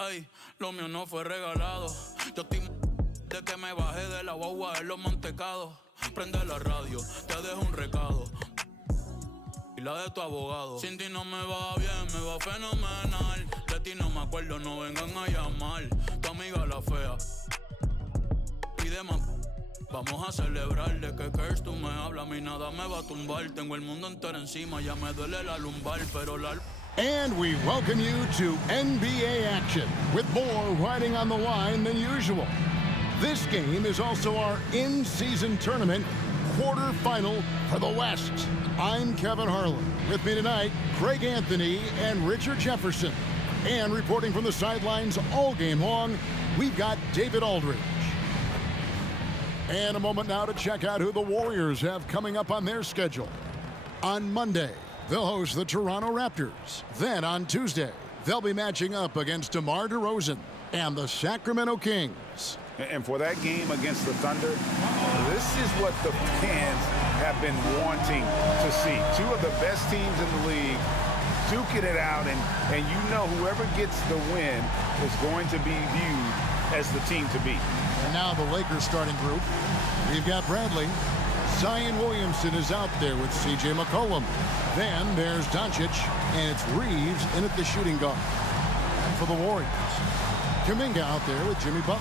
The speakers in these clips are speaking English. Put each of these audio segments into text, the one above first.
Ay, lo mío no fue regalado. Yo estoy de que me bajé de la guagua de los mantecados. Prende la radio, te dejo un recado. Y la de tu abogado. Sin ti no me va bien, me va fenomenal. De ti no me acuerdo, no vengan a llamar. Tu amiga la fea. Pide más. Vamos a celebrar de que Curse tú me hablas. A mí nada me va a tumbar. Tengo el mundo entero encima. Ya me duele la lumbar, pero la... And we welcome you to NBA action with more riding on the line than usual. This game is also our in-season tournament quarterfinal for the West. I'm Kevin Harlan. With me tonight, Craig Anthony and Richard Jefferson. And reporting from the sidelines all game long, we've got David Aldridge. And a moment now to check out who the Warriors have coming up on their schedule. On Monday, they'll host the Toronto Raptors. Then on Tuesday, they'll be matching up against DeMar DeRozan and the Sacramento Kings. And for that game against the Thunder, this is what the fans have been wanting to see. Two of the best teams in the league duking it out, and you know whoever gets the win is going to be viewed as the team to beat. And now the Lakers starting group. We've got Bradley. Zion Williamson is out there with C.J. McCollum. Then there's Doncic, and it's Reeves in at the shooting guard. And for the Warriors, Kuminga out there with Jimmy Butler.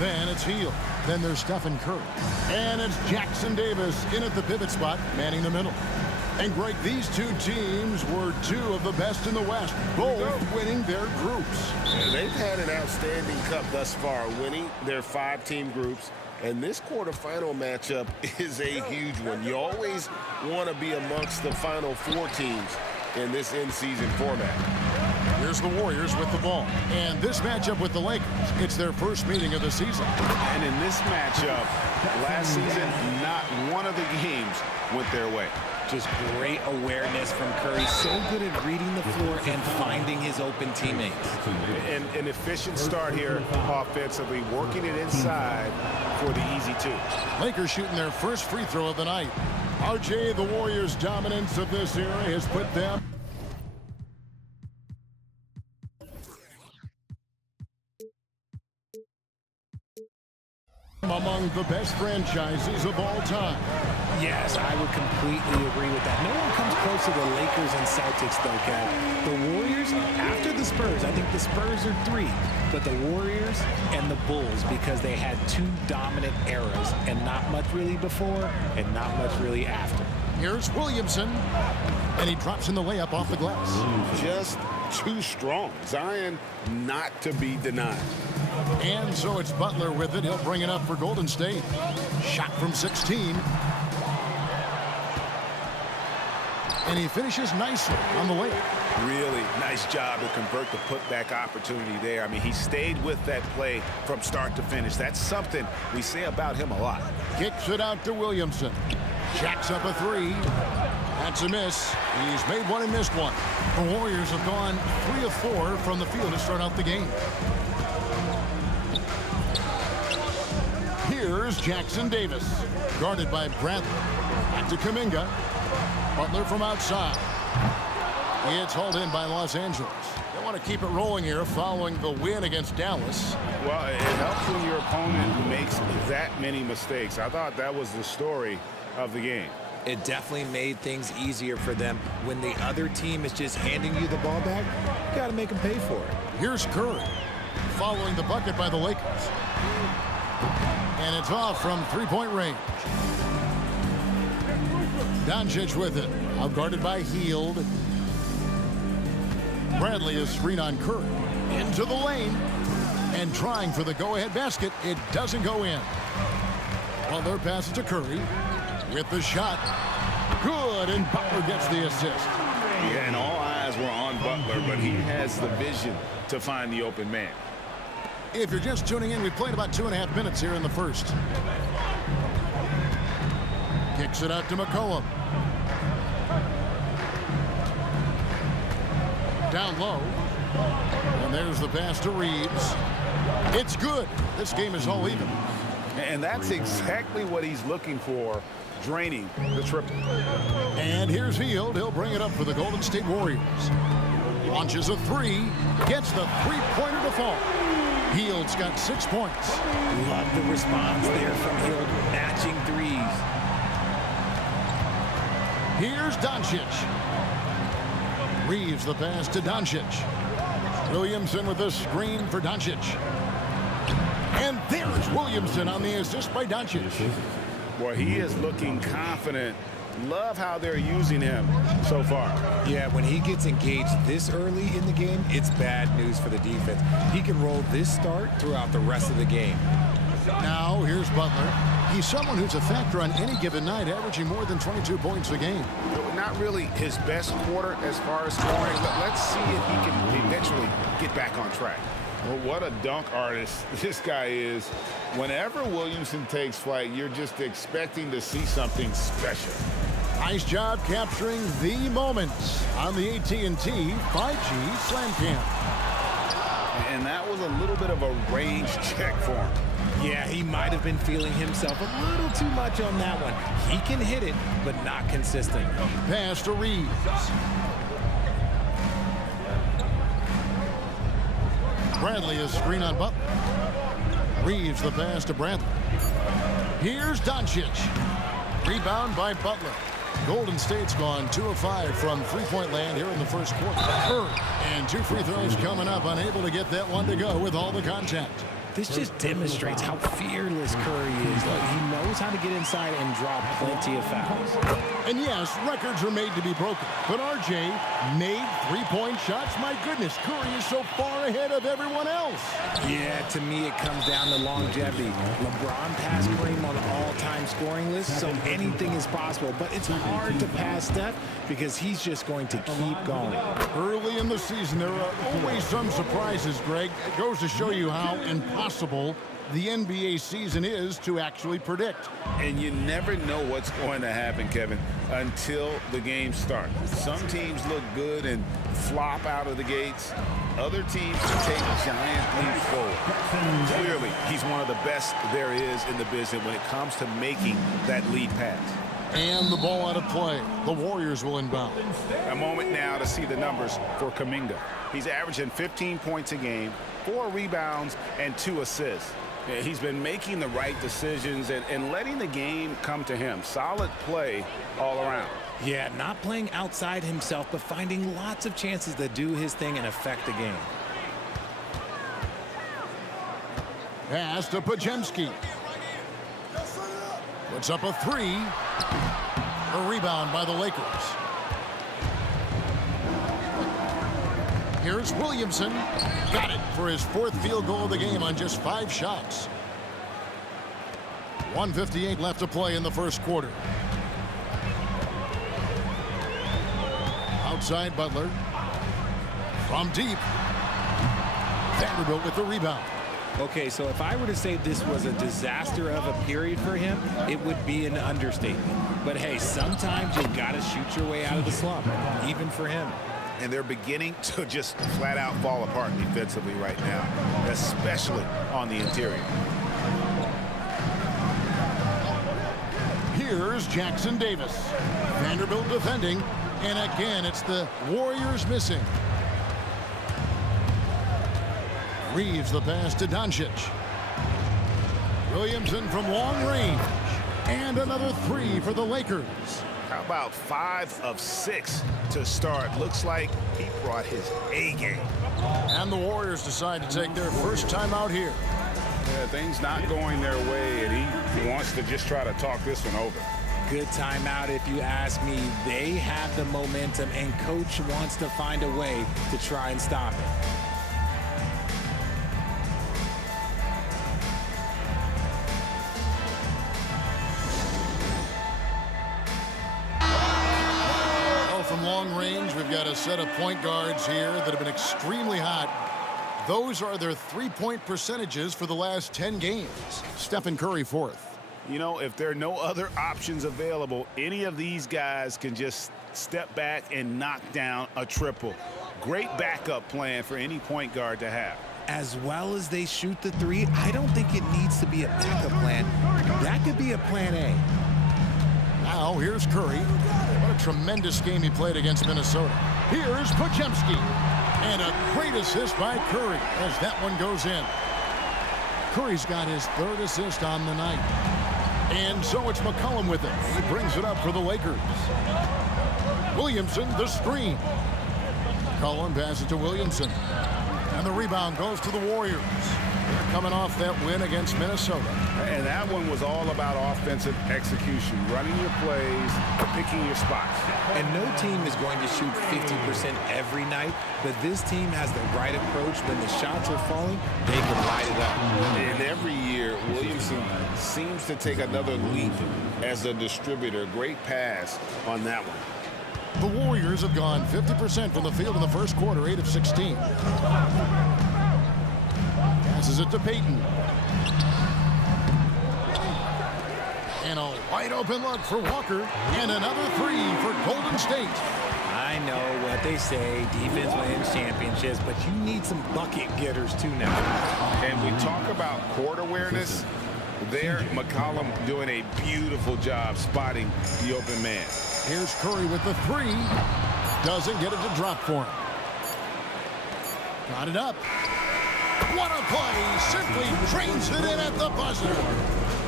Then it's Hield. Then there's Stephen Curry. And it's Jackson Davis in at the pivot spot, manning the middle. And Greg, these two teams were two of the best in the West, both winning their groups. And they've had an outstanding cup thus far, winning their 5-team groups. And this quarterfinal matchup is a huge one. You always want to be amongst the final 4 teams in this in-season format. Here's the Warriors with the ball. And this matchup with the Lakers, it's their first meeting of the season. And in this matchup, last season, not one of the games went their way. Just great awareness from Curry. So good at reading the floor and finding his open teammates. And an efficient start here offensively, working it inside for the easy 2. Lakers shooting their first free throw of the night. RJ, the Warriors' dominance of this era has put them among the best franchises of all time. Yes, I would completely agree with that. No one comes close to the Lakers and Celtics, though, Kev. The Warriors, after the Spurs, I think the Spurs are 3, but the Warriors and the Bulls, because they had 2 dominant eras, and not much really before and not much really after. Here's Williamson, and he drops in the layup off the glass. Just too strong. Zion not to be denied. And so it's Butler with it. He'll bring it up for Golden State. Shot from 16. And he finishes nicely on the layup. Really nice job to convert the putback opportunity there. I mean, he stayed with that play from start to finish. That's something we say about him a lot. Kicks it out to Williamson. Jacks up a 3. That's a miss. He's made one and missed one. The Warriors have gone 3 of 4 from the field to start out the game. Here's Jackson Davis, guarded by Bradley. Back to Kuminga. Butler from outside. It's hauled in by Los Angeles. They want to keep it rolling here following the win against Dallas. Well, it helps when your opponent makes that many mistakes. I thought that was the story of the game. It definitely made things easier for them. When the other team is just handing you the ball back, you got to make them pay for it. Here's Curry, following the bucket by the Lakers. And it's off from 3-point range. Doncic with it, out guarded by Hield. Bradley is screen on Curry. Into the lane. And trying for the go-ahead basket. It doesn't go in. Butler passes to Curry. With the shot. Good, and Butler gets the assist. Yeah, and all eyes were on Butler, but he has the vision to find the open man. If you're just tuning in, we played about 2.5 minutes here in the first. Kicks it out to McCollum. Down low. And there's the pass to Reeves. It's good. This game is all even. And that's exactly what he's looking for, draining the triple. And here's Hield. He'll bring it up for the Golden State Warriors. Launches a three. Gets the three-pointer to fall. Hield's got 6 points. Love the response there from Hield, matching threes. Here's Doncic. Reeves the pass to Doncic. Williamson with the screen for Doncic. And there's Williamson on the assist by Doncic. Boy, he is looking confident. Love how they're using him so far. Yeah, when he gets engaged this early in the game, it's bad news for the defense. He can roll this start throughout the rest of the game. Now, here's Butler. He's someone who's a factor on any given night, averaging more than 22 points a game. Not really his best quarter as far as scoring, but let's see if he can eventually get back on track. Well, what a dunk artist this guy is. Whenever Williamson takes flight, you're just expecting to see something special. Nice job capturing the moments on the AT&T 5G Slam Cam. And that was a little bit of a range check for him. Yeah, he might have been feeling himself a little too much on that one. He can hit it, but not consistent. Pass to Reeves. Bradley is screen on Butler. Reeves the pass to Bradley. Here's Doncic. Rebound by Butler. Golden State's gone 2 of 5 from three-point land here in the first quarter. And 2 free throws coming up, unable to get that one to go with all the contact. This just demonstrates how fearless Curry is. Like, he knows how to get inside and draw plenty of fouls. And yes, records are made to be broken. But RJ made three-point shots. My goodness, Curry is so far ahead of everyone else. Yeah, to me it comes down to longevity. LeBron passed Kareem on the all-time scoring list, so anything is possible. But it's hard to pass Steph because he's just going to keep going. Early in the season, there are always some surprises, Greg. It goes to show you how impossible the NBA season is to actually predict. And you never know what's going to happen, Kevin, until the game starts. Some teams look good and flop out of the gates. Other teams take giant leaps forward. Clearly, he's one of the best there is in the business when it comes to making that lead pass. And the ball out of play. The Warriors will inbound. A moment now to see the numbers for Kuminga. He's averaging 15 points a game, 4 rebounds, and 2 assists. He's been making the right decisions and letting the game come to him. Solid play all around. Yeah, not playing outside himself, but finding lots of chances to do his thing and affect the game. Pass to Pajemski. Puts up a three. A rebound by the Lakers. Here's Williamson. Got it for his 4th field goal of the game on just 5 shots. 1:58 left to play in the first quarter. Outside Butler. From deep. Vanderbilt with the rebound. Okay, so if I were to say this was a disaster of a period for him, it would be an understatement. But hey, sometimes you've got to shoot your way out of the slump, even for him. And they're beginning to just flat out fall apart defensively right now, especially on the interior. Here's Jackson Davis. Vanderbilt defending, and again it's the Warriors missing. Reeves the pass to Doncic. Williamson from long range. And another 3 for the Lakers. How about 5 of 6 to start? Looks like he brought his A game. And the Warriors decide to take their first time out here. Yeah, things not going their way, and he wants to just try to talk this one over. Good timeout if you ask me. They have the momentum, and coach wants to find a way to try and stop it. From long range, we've got a set of point guards here that have been extremely hot. Those are their three-point percentages for the last 10 games. Stephen Curry 4th. You know, if there are no other options available, any of these guys can just step back and knock down a triple. Great backup plan for any point guard to have. As well as they shoot the 3, I don't think it needs to be a backup plan. That could be a plan A. Now, here's Curry. What a tremendous game he played against Minnesota. Here's Pajemski. And a great assist by Curry as that one goes in. Curry's got his third assist on the night. And so it's McCollum with it. He brings it up for the Lakers. Williamson, the screen. McCollum passes to Williamson. And the rebound goes to the Warriors. They're coming off that win against Minnesota. And that one was all about offensive execution, running your plays, picking your spots. And no team is going to shoot 50% every night, but this team has the right approach. When the shots are falling, they can light it up. And every year, Williamson seems to take another leap as a distributor. Great pass on that one. The Warriors have gone 50% from the field in the first quarter, 8 of 16. Passes it to Payton. And a wide open look for Walker. And another three for Golden State. I know what they say, defense wins championships, but you need some bucket getters too now. And we talk about court awareness. There, McCollum doing a beautiful job spotting the open man. Here's Curry with the three. Doesn't get it to drop for him. Got it up. What a play. Simply drains it in at the buzzer.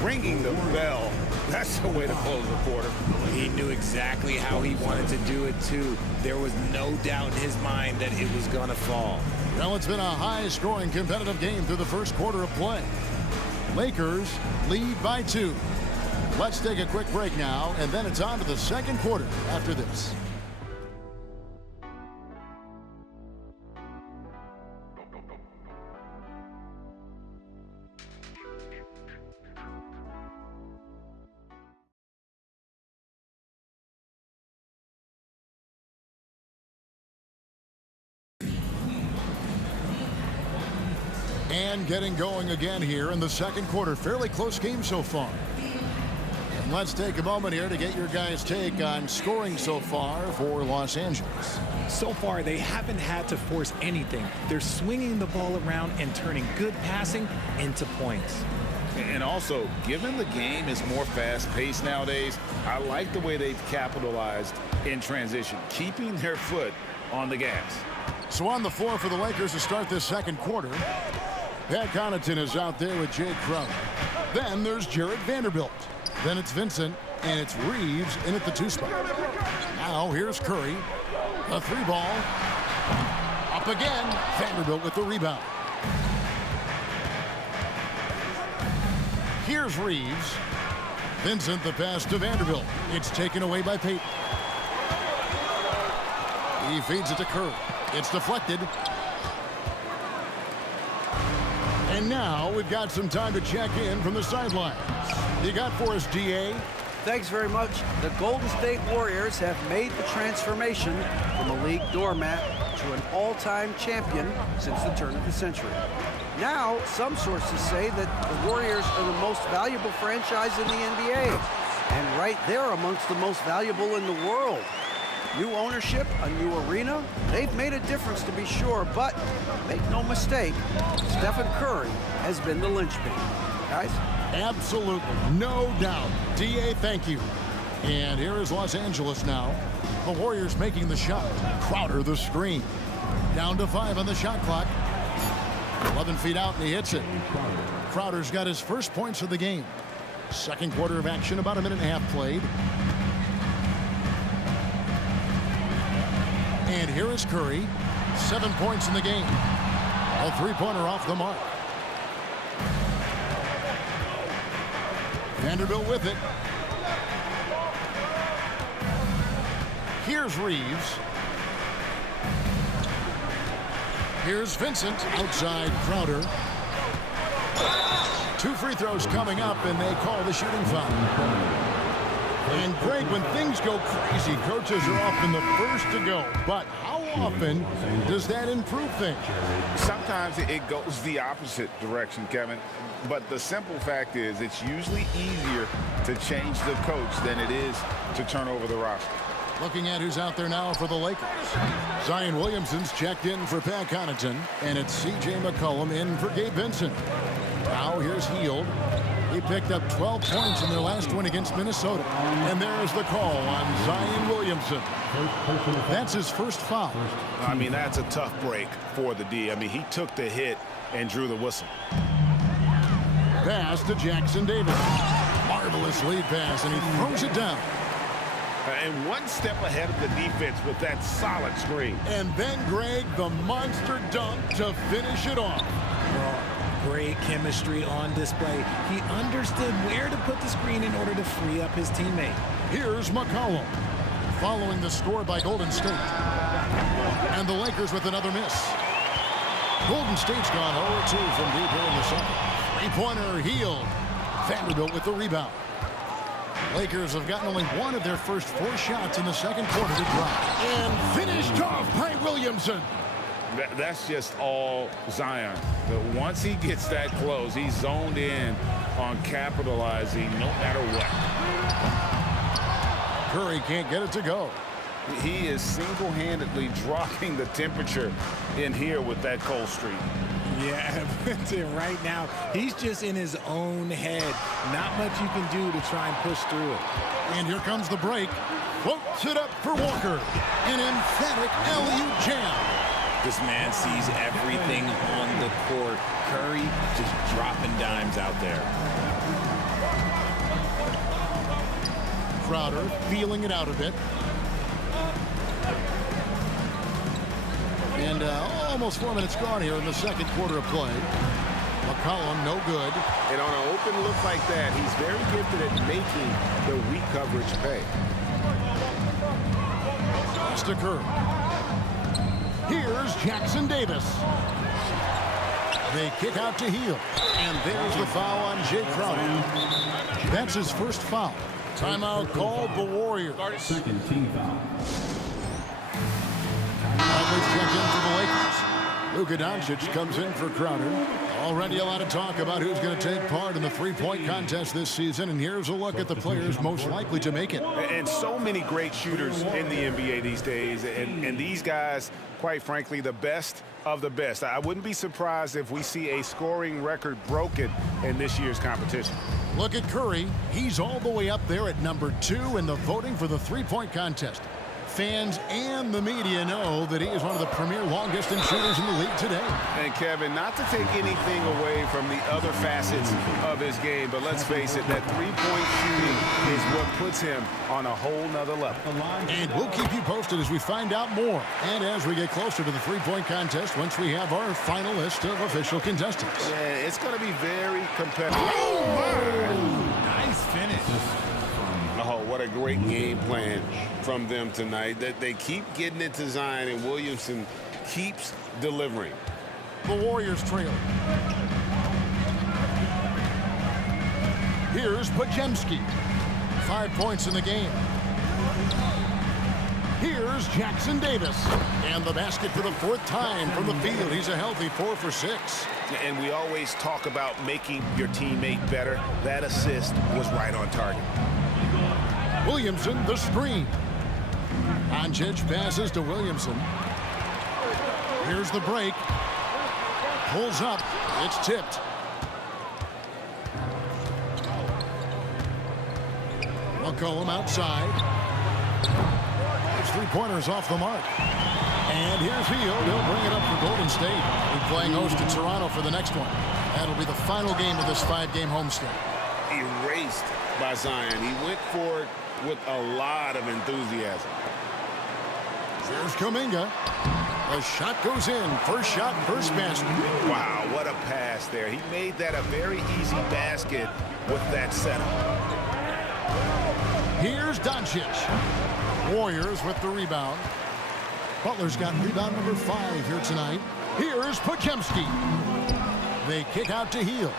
Ringing the bell. That's the way to close the quarter. He knew exactly how he wanted to do it, too. There was no doubt in his mind that it was going to fall. Well, it's been a high-scoring competitive game through the first quarter of play. Lakers lead by 2. Let's take a quick break now, and then it's on to the second quarter after this. And getting going again here in the second quarter. Fairly close game so far. And let's take a moment here to get your guys' take on scoring so far for Los Angeles. So far, they haven't had to force anything. They're swinging the ball around and turning good passing into points. And also, given the game is more fast-paced nowadays, I like the way they've capitalized in transition, keeping their foot on the gas. So on the floor for the Lakers to start this second quarter, Pat Connaughton is out there with Jay Crowder. Then there's Jarred Vanderbilt. Then it's Vincent, and it's Reeves in at the 2 spot. Now here's Curry. A 3 ball. Up again. Vanderbilt with the rebound. Here's Reeves. Vincent the pass to Vanderbilt. It's taken away by Payton. He feeds it to Curry. It's deflected. And now we've got some time to check in from the sidelines. You got for us, DA? Thanks very much. The Golden State Warriors have made the transformation from a league doormat to an all-time champion since the turn of the century. Now, some sources say that the Warriors are the most valuable franchise in the NBA, and right there amongst the most valuable in the world. New ownership, a new arena, they've made a difference to be sure, but make no mistake, Stephen Curry has been the linchpin. Guys? Absolutely, no doubt. DA, thank you. And here is Los Angeles now. The Warriors making the shot. Crowder the screen. Down to 5 on the shot clock. 11 feet out and he hits it. Crowder's got his first points of the game. Second quarter of action, about a minute and a half played. And here is Curry. 7 points in the game. A 3-pointer off the mark. Vanderbilt with it. Here's Reeves. Here's Vincent outside Crowder. 2 free throws coming up, and they call the shooting foul. And Greg, when things go crazy, coaches are often the first to go. But how often does that improve things? Sometimes it goes the opposite direction, Kevin. But the simple fact is it's usually easier to change the coach than it is to turn over the roster. Looking at who's out there now for the Lakers. Zion Williamson's checked in for Pat Connaughton, and it's C.J. McCollum in for Gabe Vincent. Now here's Hield. He picked up 12 points in their last win against Minnesota. And there's the call on Zion Williamson. That's his first foul. I mean, that's a tough break for the D. I mean, he took the hit and drew the whistle. Pass to Jackson Davis. Marvelous lead pass, and he throws it down. And one step ahead of the defense with that solid screen. And then, Greg, the monster dunk to finish it off. Great chemistry on display. He understood where to put the screen in order to free up his teammate. Here's McCollum, following the score by Golden State. And the Lakers with another miss. Golden State's gone 0-2 from deep here in the second. Three-pointer healed. Vanderbilt with the rebound. Lakers have gotten only one of their first 4 shots in the second quarter to drop. And finished off by Williamson. That's just all Zion. But once he gets that close, he's zoned in on capitalizing no matter what. Curry can't get it to go. He is single-handedly dropping the temperature in here with that cold streak. Yeah, right now, he's just in his own head. Not much you can do to try and push through it. And here comes the break. Floats it up for Walker. An emphatic alley-oop jam. This man sees everything on the court. Curry just dropping dimes out there. Crowder feeling it out a bit. And almost 4 minutes gone here in the second quarter of play. McCollum, no good. And on an open look like that, he's very gifted at making the weak coverage pay. Pass to Curry. Here's Jackson Davis. They kick out to Hield. And there's the foul on Jay Crowder. That's his first foul. Timeout called the Warriors. Second team foul. Bradley's checked in for the Lakers. Luka Doncic comes in for Crowder. Already a lot of talk about who's going to take part in the three-point contest this season, and here's a look at the players most likely to make it. And so many great shooters in the NBA these days, and these guys, quite frankly, the best of the best. I wouldn't be surprised if we see a scoring record broken in this year's competition. Look at Curry. He's all the way up there at number 2 in the voting for the three-point contest. Fans and the media know that he is one of the premier long-distance shooters in the league today. And Kevin, not to take anything away from the other facets of his game, but let's face it, that three-point shooting is what puts him on a whole nother level. And we'll keep you posted as we find out more, and as we get closer to the three-point contest once we have our final list of official contestants. Yeah, it's going to be very competitive. Nice finish. Oh, what a great game plan from them tonight. That they keep getting it to Zion, and Williamson keeps delivering. The Warriors trail. Here's Pajemski. 5 points in the game. Here's Jackson Davis. And the basket for the 4th time from the field. He's a healthy 4 for 6. And we always talk about making your teammate better. That assist was right on target. Williamson, the screen. Doncic passes to Williamson. Here's the break. Pulls up. It's tipped. McCollum outside. His three-pointer's off the mark. And here's Hield. He'll bring it up for Golden State. We'll be playing host to Toronto for the next one. That'll be the final game of this 5-game homestand. Erased by Zion. He went for it with a lot of enthusiasm. There's Kuminga. The shot goes in. First shot, first basket. Wow, what a pass there. He made that a very easy basket with that setup. Here's Doncic. Warriors with the rebound. Butler's got rebound number 5 here tonight. Here's Pajemski. They kick out to Hield.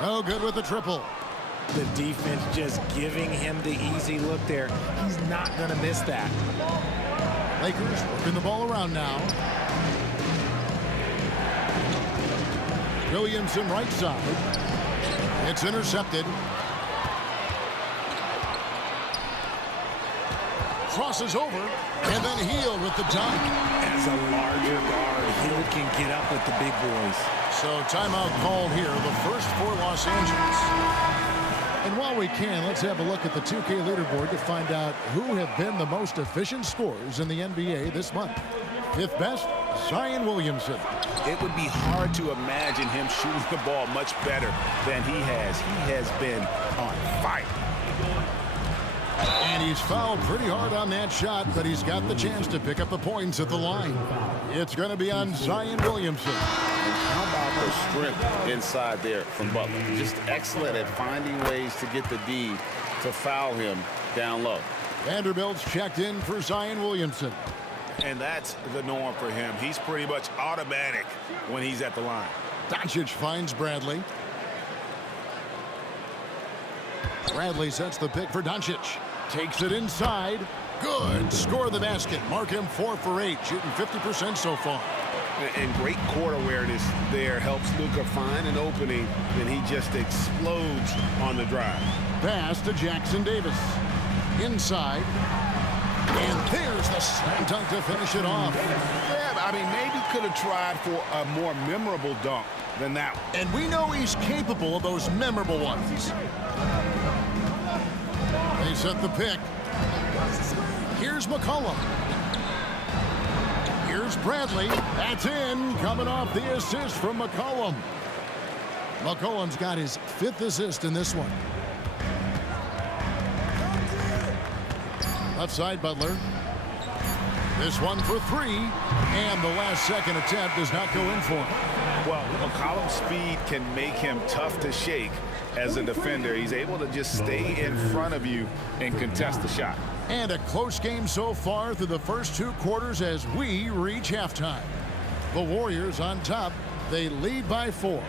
No good with the triple. The defense just giving him the easy look there. He's not going to miss that. Lakers working the ball around now. Williamson right side. It's intercepted. crosses over, and then Hield with the dunk. As a larger guard, Hield can get up with the big boys. So timeout called here, the first for Los Angeles. And while we can, let's have a look at the 2K leaderboard to find out who have been the most efficient scorers in the NBA this month. Fifth best, Zion Williamson. It would be hard to imagine him shooting the ball much better than he has. He has been on fire. And he's fouled pretty hard on that shot, but he's got the chance to pick up the points at the line. It's going to be on Zion Williamson. How about the strength inside there from Butler? Just excellent at finding ways to get the D to foul him down low. Vanderbilt's checked in for Zion Williamson. And that's the norm for him. He's pretty much automatic when he's at the line. Doncic finds Bradley. Bradley sets the pick for Doncic. Takes it inside. Good. Score the basket. Mark him 4 for 8. Shooting 50% so far. And great court awareness there helps Luka find an opening, and he just explodes on the drive. Pass to Jackson Davis. Inside. And there's the slam dunk to finish it off. Yeah, I mean, maybe could have tried for a more memorable dunk than that one. And we know he's capable of those memorable ones. They set the pick. Here's McCollum. Here's Bradley. That's in. Coming off the assist from McCollum. McCollum's got his 5th assist in this one. Left side, Butler. This one for 3. And the last second attempt does not go in for him. Well, McCollum's speed can make him tough to shake as a defender. He's able to just stay in front of you and contest the shot. And a close game so far through the first 2 quarters as we reach halftime. The Warriors on top. They lead by 4.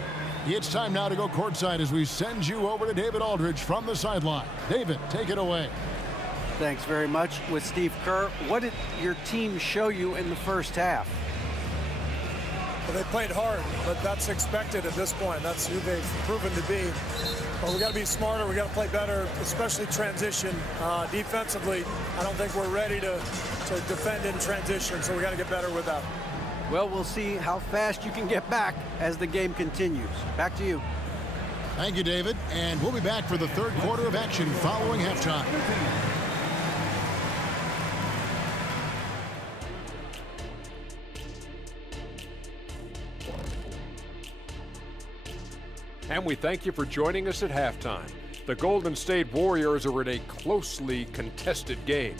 It's time now to go courtside as we send you over to David Aldridge from the sideline. David, take it away. Thanks very much. With Steve Kerr, what did your team show you in the first half? Well, they played hard, but that's expected at this point. That's who they've proven to be. But we got to be smarter. We got to play better, especially transition. Defensively, I don't think we're ready to defend in transition, so we got to get better with that. Well, we'll see how fast you can get back as the game continues. Back to you. Thank you, David. And we'll be back for the 3rd quarter of action following halftime. And we thank you for joining us at halftime. The Golden State Warriors are in a closely contested game.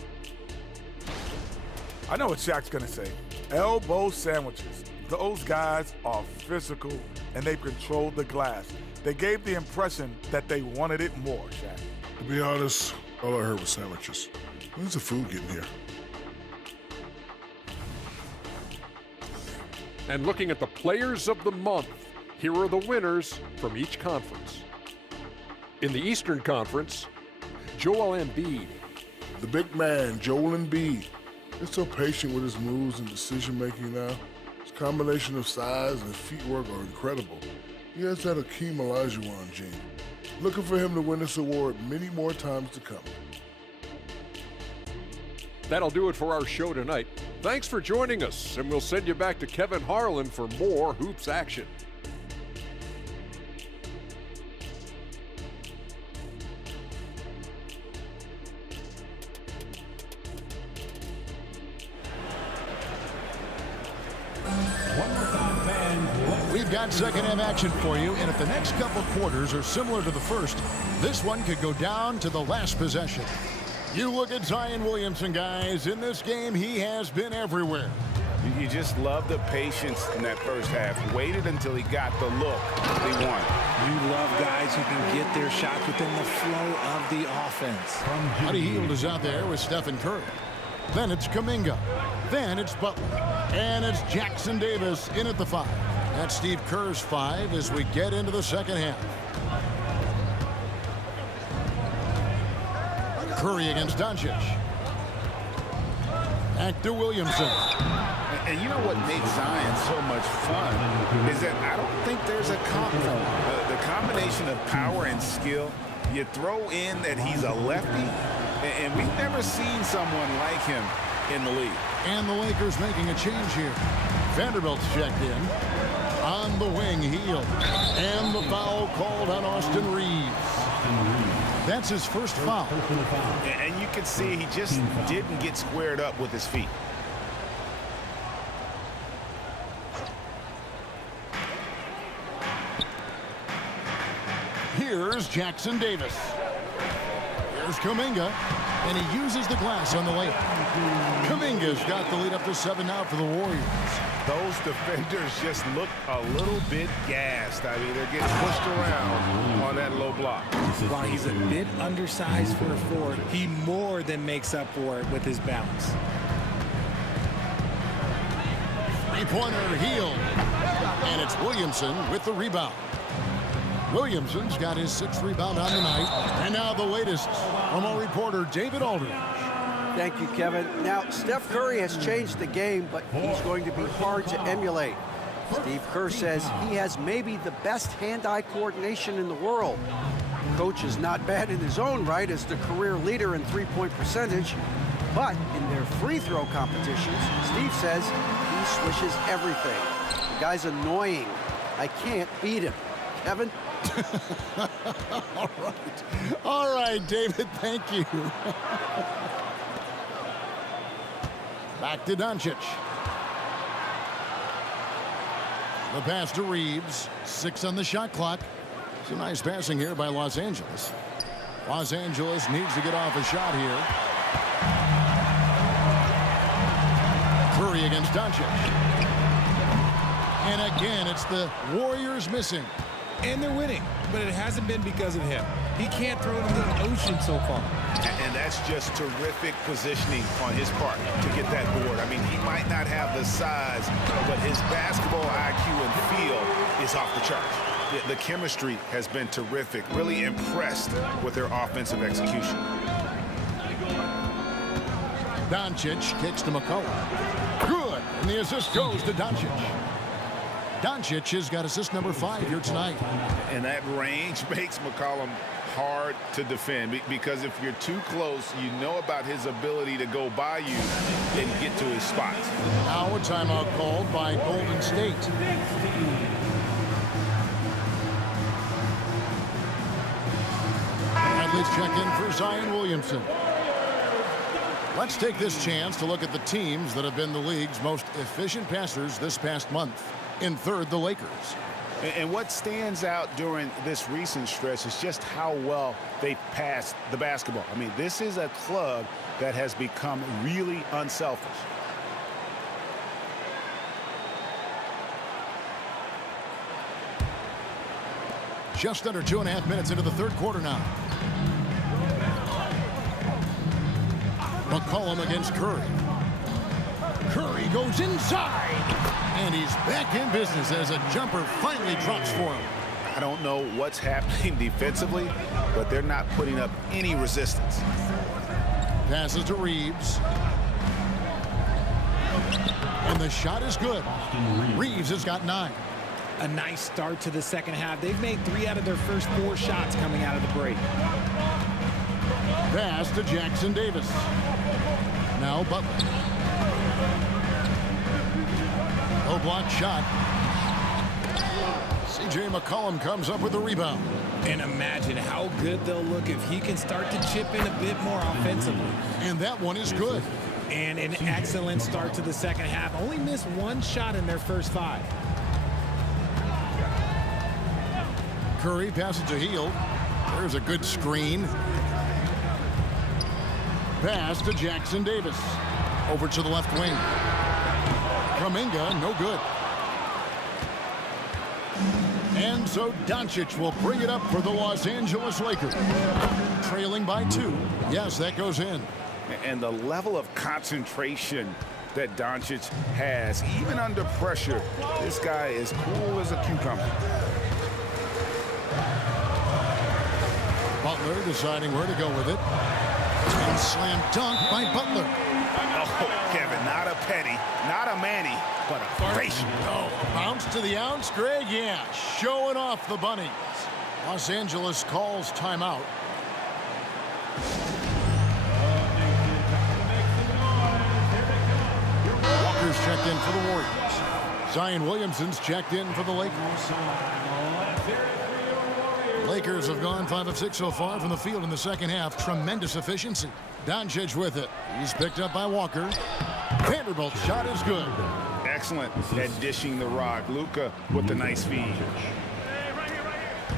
I know what Shaq's going to say. Elbow sandwiches. Those guys are physical, and they've controlled the glass. They gave the impression that they wanted it more, Shaq. To be honest, all I heard was sandwiches. When's the food getting here? And looking at the players of the month, here are the winners from each conference. In the Eastern Conference, Joel Embiid. The big man, Joel Embiid. He's so patient with his moves and decision-making now. His combination of size and feet work are incredible. He has that Hakeem Olajuwon gene. Looking for him to win this award many more times to come. That'll do it for our show tonight. Thanks for joining us, and we'll send you back to Kevin Harlan for more hoops action. We've got second half action for you, and if the next couple quarters are similar to the first, this one could go down to the last possession. You look at Zion Williamson, guys. In this game, he has been everywhere. You just love the patience in that first half. Waited until he got the look he wanted. You love guys who can get their shots within the flow of the offense. Buddy Hield is out there with Stephen Curry. Then it's Kuminga. Then it's Butler. And it's Jackson Davis in at the 5. That's Steve Kerr's 5 as we get into the second half. Curry against Doncic. Back to Williamson. And you know what makes Zion so much fun is that I don't think there's a the combination of power and skill. You throw in that he's a lefty, And we've never seen someone like him in the league. And the Lakers making a change here. Vanderbilt's checked in. On the wing, Hield. And the foul called on Austin Reeves. That's his first foul. And you can see he just didn't get squared up with his feet. Here's Jackson Davis. Here's Kuminga, and he uses the glass on the layup. Kuminga's got the lead up to 7 now for the Warriors. Those defenders just look a little bit gassed. I mean, they're getting pushed around on that low block. While he's a bit undersized for a forward, he more than makes up for it with his bounce. Three-pointer, Hield. And it's Williamson with the rebound. Williamson's got his 6th rebound on the night. And now the latest from our reporter, David Aldridge. Thank you, Kevin. Now, Steph Curry has changed the game, but he's going to be hard to emulate. Steve Kerr says he has maybe the best hand-eye coordination in the world. Coach is not bad in his own right as the career leader in three-point percentage, but in their free throw competitions, Steve says he swishes everything. The guy's annoying. I can't beat him. Kevin? All right, David, thank you. Back to Doncic. The pass to Reeves. 6 on the shot clock. Some nice passing here by Los Angeles. Los Angeles needs to get off a shot here. Curry against Doncic. And again, it's the Warriors missing. And they're winning, but it hasn't been because of him. He can't throw it in the ocean so far. And that's just terrific positioning on his part to get that board. I mean, he might not have the size, but his basketball IQ and feel is off the charts. The chemistry has been terrific. Really impressed with their offensive execution. Doncic kicks to McCollum. Good. And the assist goes to Doncic. Doncic has got assist number 5 here tonight. And that range makes McCollum hard to defend because if you're too close, you know about his ability to go by you and get to his spots. Now a timeout called by Golden State. Bradley's check in for Zion Williamson. Let's take this chance to look at the teams that have been the league's most efficient passers this past month. In third, the Lakers. And what stands out during this recent stretch is just how well they passed the basketball. I mean, this is a club that has become really unselfish. Just under 2.5 minutes into the third quarter now. McCollum against Curry. Curry goes inside. And he's back in business as a jumper finally drops for him. I don't know what's happening defensively, but they're not putting up any resistance. Passes to Reeves. And the shot is good. Reeves has got 9. A nice start to the second half. They've made 3 out of their first 4 shots coming out of the break. Pass to Jackson Davis. Now Butler. No block shot. C.J. McCollum comes up with the rebound. And imagine how good they'll look if he can start to chip in a bit more offensively. And that one is good. And an excellent start to the second half. Only missed 1 shot in their first 5. Curry passes to Hield. There's a good screen. Pass to Jackson Davis. Over to the left wing. Kuminga, no good. And so Doncic will bring it up for the Los Angeles Lakers. Trailing by 2. Yes, that goes in. And the level of concentration that Doncic has, even under pressure, this guy is cool as a cucumber. Butler deciding where to go with it. And slam dunk by Butler. Oh, Kevin, not a penny, not a Manny, but a facial. Oh, bounce to the ounce, Greg. Yeah, showing off the bunnies. Los Angeles calls timeout. Lakers checked in for the Warriors. Zion Williamson's checked in for the Lakers. Lakers have gone 5 of 6 so far from the field in the second half. Tremendous efficiency. Doncic with it. He's picked up by Walker. Vanderbilt's shot is good. Excellent at dishing the rock. Luka with the nice feed.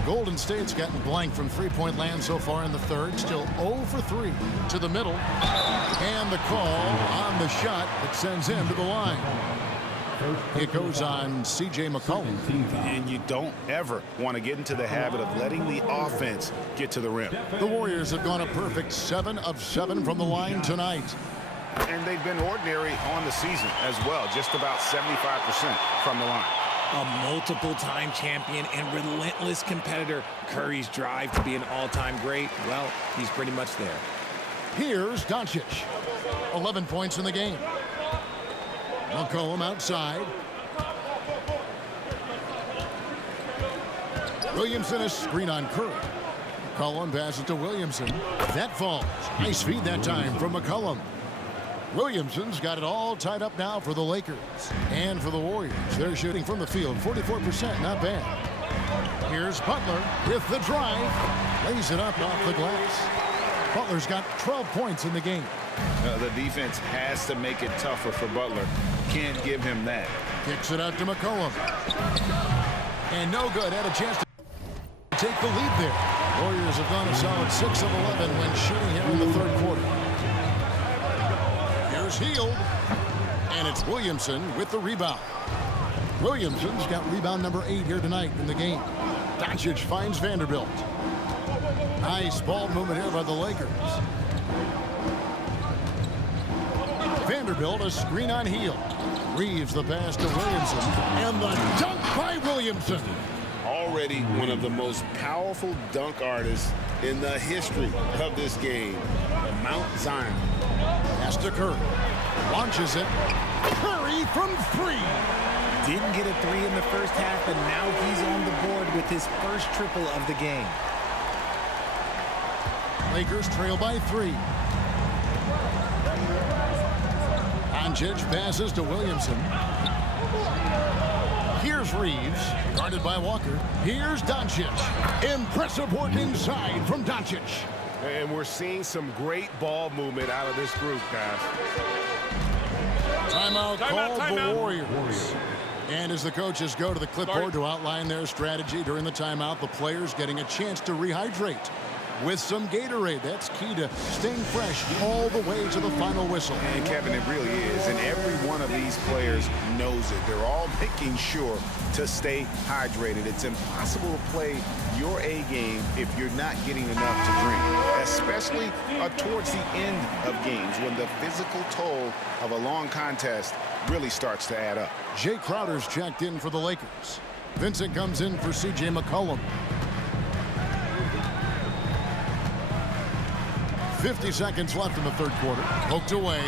Golden State's gotten blank from three-point land so far in the third. Still 0 for 3 to the middle. And the call on the shot that sends him to the line. It goes on C.J. McCollum. And you don't ever want to get into the habit of letting the offense get to the rim. The Warriors have gone a perfect 7 of 7 from the line tonight. And they've been ordinary on the season as well, just about 75% from the line. A multiple-time champion and relentless competitor. Curry's drive to be an all-time great, well, he's pretty much there. Here's Doncic. 11 points in the game. McCollum outside. Williamson a screen on Curry. McCollum passes to Williamson. That falls. Nice feed that time from McCollum. Williamson's got it all tied up now for the Lakers. And for the Warriors, they're shooting from the field 44%, not bad. Here's Butler with the drive. Lays it up off the glass. Butler's got 12 points in the game. The defense has to make it tougher for Butler. Can't give him that. Kicks it out to McCollum. And no good. Had a chance to take the lead there. Warriors have gone a solid 6 of 11 when shooting here in the third quarter. Here's Hield. And it's Williamson with the rebound. Williamson's got rebound number 8 here tonight in the game. Doncic finds Vanderbilt. Nice ball movement here by the Lakers. Vanderbilt a screen on Hield. Reeves the pass to Williamson. And the dunk by Williamson. Already one of the most powerful dunk artists in the history of this game. The Mount Zion. Pass to Curry. Launches it. Curry from 3. Didn't get a 3 in the first half, and now he's on the board with his first triple of the game. Lakers trail by 3. Doncic passes to Williamson. Here's Reeves, guarded by Walker. Here's Doncic. Impressive work inside from Doncic. And we're seeing some great ball movement out of this group, guys. Timeout called the Warriors. And as the coaches go to the clipboard to outline their strategy during the timeout, the players getting a chance to rehydrate with some Gatorade. That's key to staying fresh all the way to the final whistle. And Kevin, it really is. And every one of these players knows it. They're all making sure to stay hydrated. It's impossible to play your A game if you're not getting enough to drink, especially towards the end of games when the physical toll of a long contest really starts to add up. Jay Crowder's checked in for the Lakers. Vincent comes in for C.J. McCollum. 50 seconds left in the third quarter. Poked away.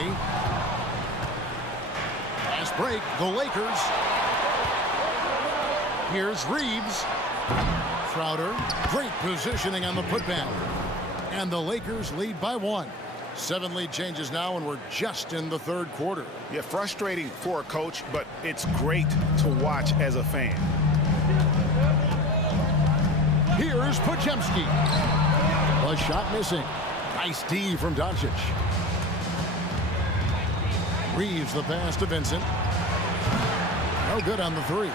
Fast break, the Lakers. Here's Reeves. Crowder, great positioning on the putback. And the Lakers lead by 1. 7 lead changes now, and we're just in the third quarter. Yeah, frustrating for a coach, but it's great to watch as a fan. Here's Podziemski. A shot missing. Nice D from Doncic. Reeves the pass to Vincent. No good on the 3.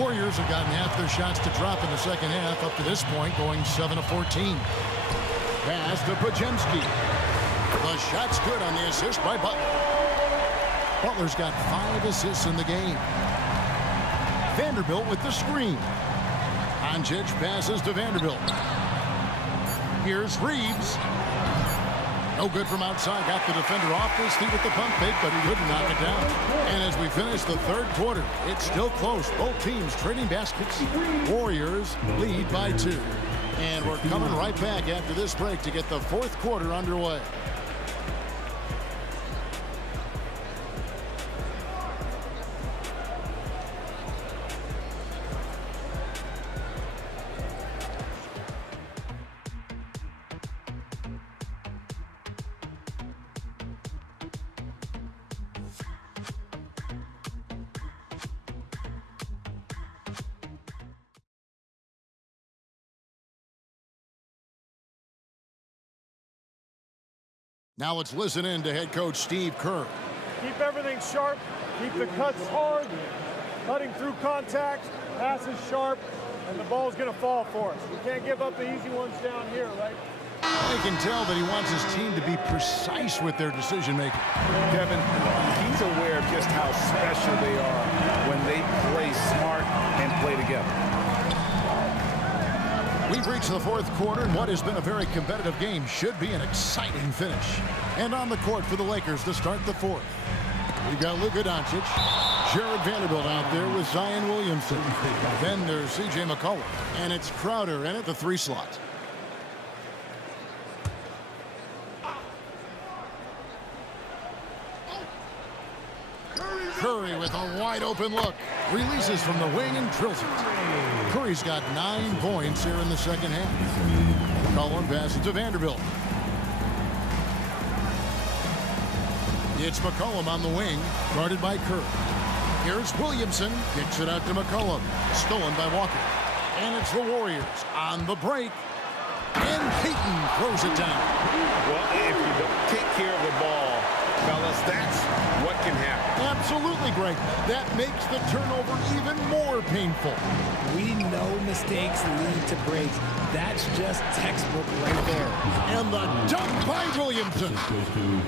Warriors have gotten half their shots to drop in the second half up to this point, going 7 of 14. Pass to Podziemski. The shot's good on the assist by Butler. Butler's got 5 assists in the game. Vanderbilt with the screen. Doncic passes to Vanderbilt. Here's Reeves. No good from outside. Got the defender off his feet with the pump fake, but he couldn't knock it down. And as we finish the third quarter, it's still close. Both teams trading baskets. Warriors lead by 2. And we're coming right back after this break to get the fourth quarter underway. Now let's listen in to head coach Steve Kerr. Keep everything sharp. Keep the cuts hard. Cutting through contact. Passes sharp. And the ball's going to fall for us. We can't give up the easy ones down here, right? I can tell that he wants his team to be precise with their decision-making. Kevin, he's aware of just how special they are when they play smart and play together. We've reached the fourth quarter, and what has been a very competitive game should be an exciting finish. And on the court for the Lakers to start the fourth. We got Luka Doncic, Jared Vanderbilt out there with Zion Williamson. Then there's CJ McCollum, and it's Crowder in at the 3 slot. Curry with a wide open look. Releases from the wing and drills it. Curry's got 9 points here in the second half. McCollum passes to Vanderbilt. It's McCollum on the wing, guarded by Curry. Here's Williamson, kicks it out to McCollum. Stolen by Walker. And it's the Warriors on the break. And Payton throws it down. Well, if you don't take care of the ball, fellas, that's what can happen. Absolutely, Greg. That makes the turnover even more painful. We know mistakes lead to breaks. That's just textbook right there. And the dunk by Williamson.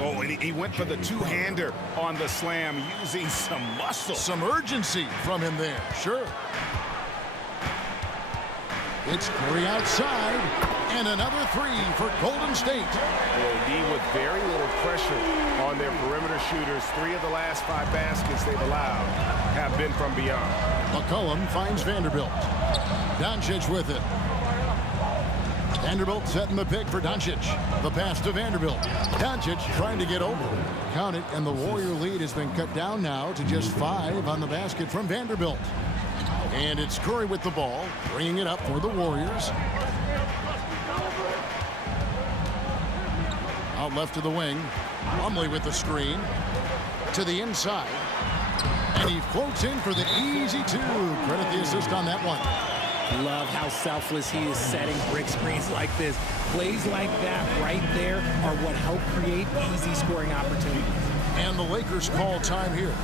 Oh, and he went for the two-hander on the slam, using some muscle. Some urgency from him there, sure. It's Curry outside, and another 3 for Golden State. OD with very little pressure on their perimeter shooters. 3 of the last 5 baskets they've allowed have been from beyond. McCollum finds Vanderbilt. Doncic with it. Vanderbilt setting the pick for Doncic. The pass to Vanderbilt. Doncic trying to get over. Count it, and the Warrior lead has been cut down now to just 5 on the basket from Vanderbilt. And it's Curry with the ball, bringing it up for the Warriors. Out left to the wing. Plumlee with the screen. To the inside. And he floats in for the easy 2. Credit the assist on that one. Love how selfless he is setting brick screens like this. Plays like that right there are what help create easy scoring opportunities. And the Lakers call time here.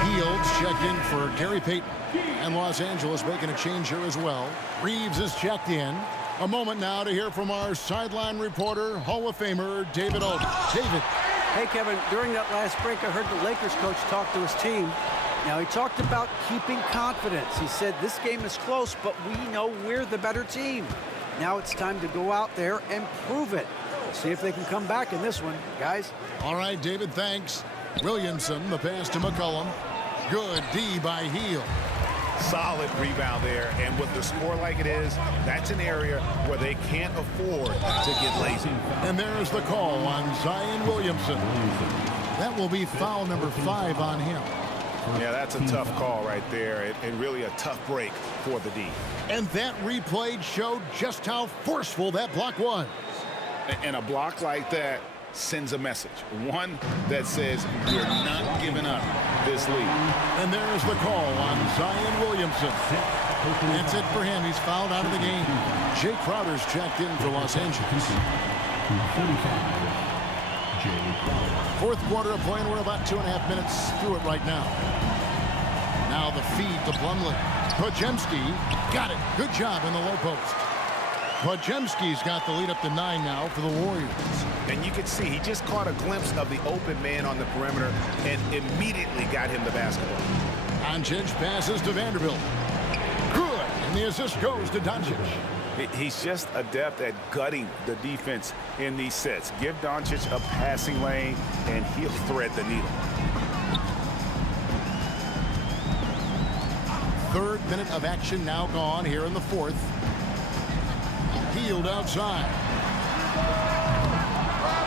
Fields checked in for Gary Payton. And Los Angeles making a change here as well. Reeves is checked in. A moment now to hear from our sideline reporter, Hall of Famer David Alden. David. Hey, Kevin, during that last break, I heard the Lakers coach talk to his team. Now, he talked about keeping confidence. He said, this game is close, but we know we're the better team. Now it's time to go out there and prove it. See if they can come back in this one, guys. All right, David, thanks. Williamson, the pass to McCollum. Good D by Hield. Solid rebound there, and with the score like it is, that's an area where they can't afford to get lazy. And there's the call on Zion Williamson. That will be foul number 5 on him. Yeah, that's a tough call right there, and really a tough break for the D. And that replay showed just how forceful that block was. And a block like that sends a message, one that says we're not giving up this lead. And there's the call on Zion Williamson. That's it for him. He's fouled out of the game. Jay Crowder's checked in for Los Angeles. Fourth quarter of play, and we're about 2.5 minutes through it right now. Now the feed to Plumlee. Podziemski got it. Good job in the low post. Podziemski's got the lead up to 9 now for the Warriors. And you can see he just caught a glimpse of the open man on the perimeter and immediately got him the basketball. Doncic passes to Vanderbilt. Good. And the assist goes to Doncic. He's just adept at gutting the defense in these sets. Give Doncic a passing lane, and he'll thread the needle. 3rd minute of action now gone here in the 4th. Hield outside.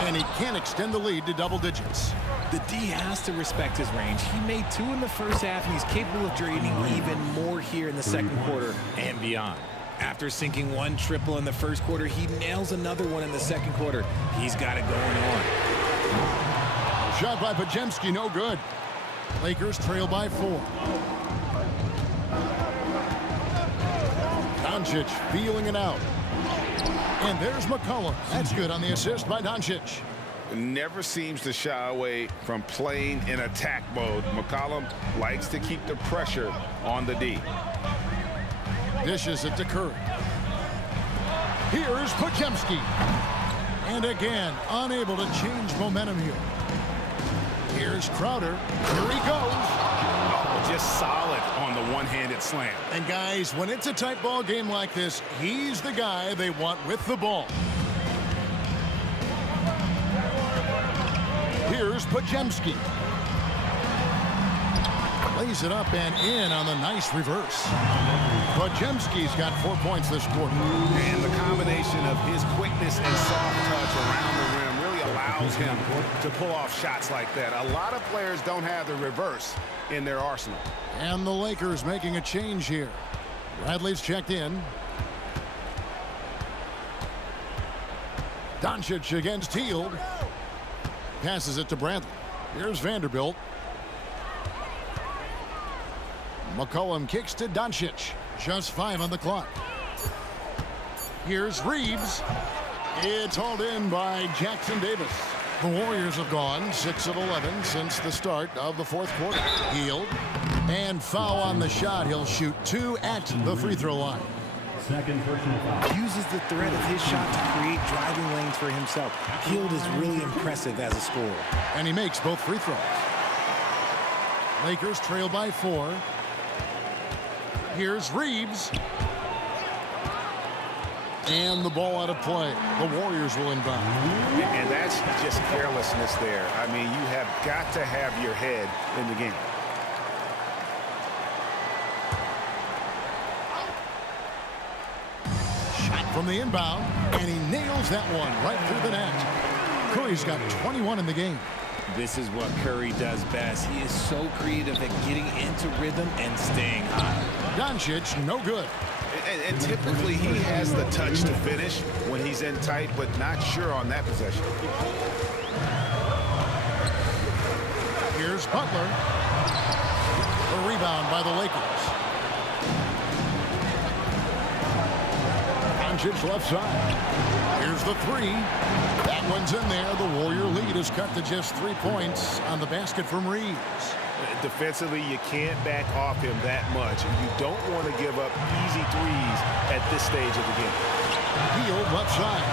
And he can't extend the lead to double digits. The D has to respect his range. He made 2 in the first half, and he's capable of draining even more here in the second quarter and beyond. After sinking 1 triple in the first quarter, he nails another one in the second quarter. He's got it going on. Shot by Podziemski, no good. Lakers trail by 4. Doncic feeling it out. And there's McCollum. That's good on the assist by Doncic. Never seems to shy away from playing in attack mode. McCollum likes to keep the pressure on the D. Dishes it to Curry. Here's Podziemski. And again, unable to change momentum here. Here's Crowder. Here he goes. Oh, just solid on the one-handed slam. And guys, when it's a tight ball game like this, he's the guy they want with the ball. Here's Podziemski. Lays it up and in on the nice reverse. Podziemski's got 4 points this quarter. And the combination of his quickness and soft touch around the rim really allows him to pull off shots like that. A lot of players don't have the reverse in their arsenal. And the Lakers making a change here. Bradley's checked in. Doncic against Hield. Passes it to Bradley. Here's Vanderbilt. McCollum kicks to Doncic. Just 5 on the clock. Here's Reeves. It's hauled in by Jackson Davis. The Warriors have gone 6 of 11 since the start of the fourth quarter. Hield. And foul on the shot. He'll shoot 2 at the free throw line. Uses the threat of his shot to create driving lanes for himself. Hield is really impressive as a scorer. And he makes both free throws. Lakers trail by 4. Here's Reeves. And the ball out of play. The Warriors will inbound. And that's just carelessness there. I mean, you have got to have your head in the game. Shot from the inbound, and he nails that one right through the net. Curry's got 21 in the game. This is what Curry does best. He is so creative at getting into rhythm and staying high. Doncic, no good. And typically he has the touch to finish when he's in tight, but not sure on that possession. Here's Butler. A rebound by the Lakers. Doncic left side. Here's the 3. That one's in there. The Warrior lead is cut to just 3 points on the basket from Reeves. Defensively, you can't back off him that much. You don't want to give up easy threes at this stage of the game. Hield left side.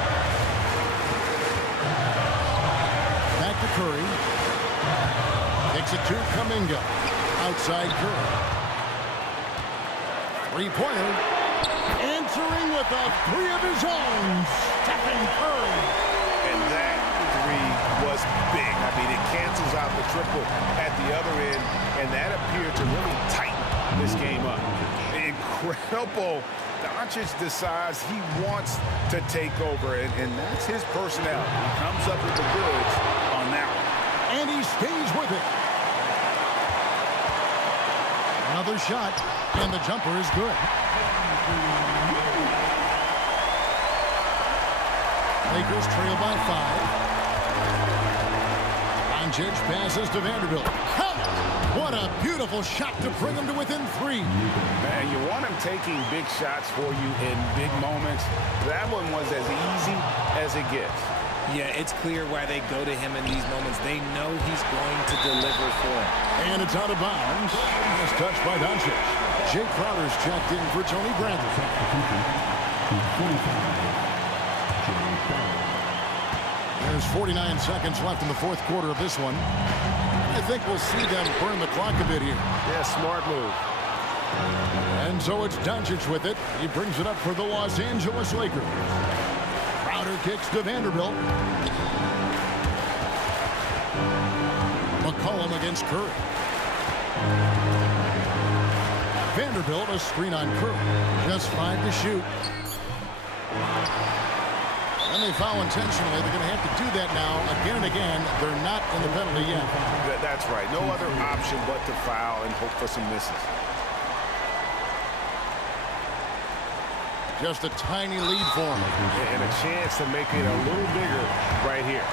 Back to Curry. Takes it to Kuminga. Outside Curry. Three-pointer. Answering with a 3 of his own. Stephen Curry. And that 3 was big. I mean, it cancels out the triple at the other end, and that appeared to really tighten this game up. Incredible. Doncic decides he wants to take over, and that's his personnel. He comes up with the goods on that one. And he stays with it. Another shot, and the jumper is good. Lakers trail by 5. Doncic passes to Vanderbilt. What a beautiful shot to bring him to within 3. Man, you want him taking big shots for you in big moments. That one was as easy as it gets. Yeah, it's clear why they go to him in these moments. They know he's going to deliver for them. And it's out of bounds. It's touched by Doncic. Jay Crowder's checked in for Tony Bradley. There's 49 seconds left in the fourth quarter of this one. I think we'll see them burn the clock a bit here. Yeah, smart move. And so it's Doncic with it. He brings it up for the Los Angeles Lakers. Crowder kicks to Vanderbilt. McCollum against Curry. Vanderbilt a screen on Curry. Just 5 to shoot. And they foul intentionally. They're going to have to do that now again and again. They're not in the penalty yet. That's right. No other option but to foul and hope for some misses. Just a tiny lead for him. And a chance to make it a little bigger right here.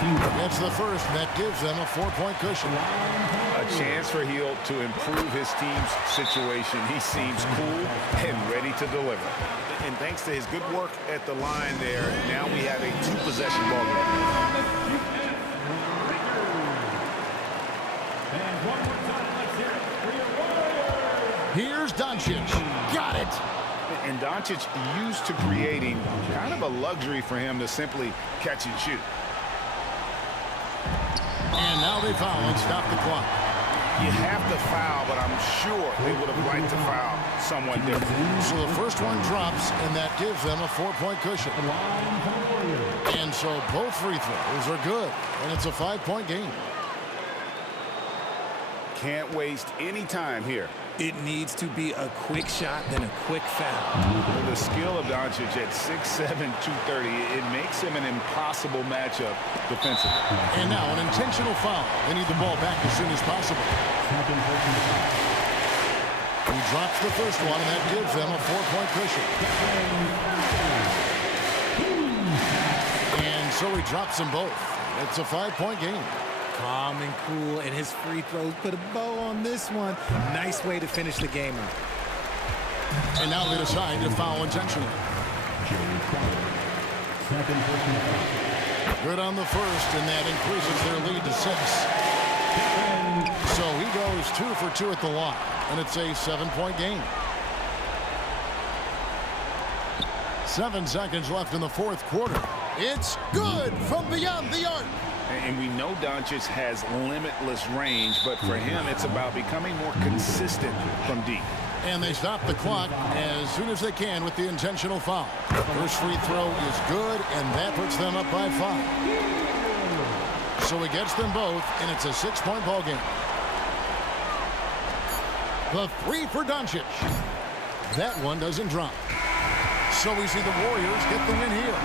It's the first that gives them a 4-point cushion. A chance for Hill to improve his team's situation. He seems cool and ready to deliver. And thanks to his good work at the line there, now we have a 2-possession ball game. Here's Doncic. Got it. And Doncic used to creating kind of a luxury for him to simply catch and shoot. And now they foul and stop the clock. You have to foul, but I'm sure they would have liked to foul someone different. So the first one drops, and that gives them a 4-point cushion. And so both free throws are good, and it's a 5-point game. Can't waste any time here. It needs to be a quick shot, then a quick foul. With the skill of Doncic at 6'7", 230, it makes him an impossible matchup defensively. And now an intentional foul. They need the ball back as soon as possible. He drops the first one, and that gives them a 4-point cushion. And so he drops them both. It's a 5-point game. Calm and cool, and his free throws put a bow on this one. Nice way to finish the game up. And now they decide to foul intentionally. Good on the first, and that increases their lead to 6. So he goes 2 for 2 at the line, and it's a 7-point game. 7 seconds left in the fourth quarter. It's good from beyond the arc. And we know Doncic has limitless range, but for him, it's about becoming more consistent from deep. And they stop the clock as soon as they can with the intentional foul. First free throw is good, and that puts them up by 5. So he gets them both, and it's a 6-point ball game. The 3 for Doncic. That one doesn't drop. So we see the Warriors get the win here.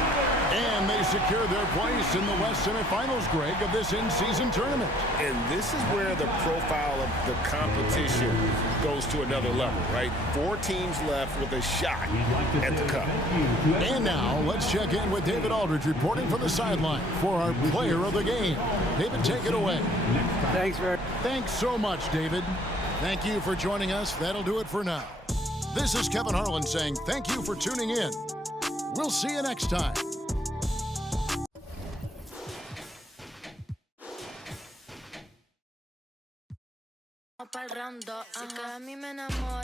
And they secure their place in the West semifinals, Greg, of this in-season tournament. And this is where the profile of the competition goes to another level, right? 4 teams left with a shot at the cup. And now let's check in with David Aldridge reporting from the sideline for our player of the game. David, take it away. Thanks so much, David. Thank you for joining us. That'll do it for now. This is Kevin Harlan saying thank you for tuning in. We'll see you next time. Pa'l round 2, que a mí me enamora.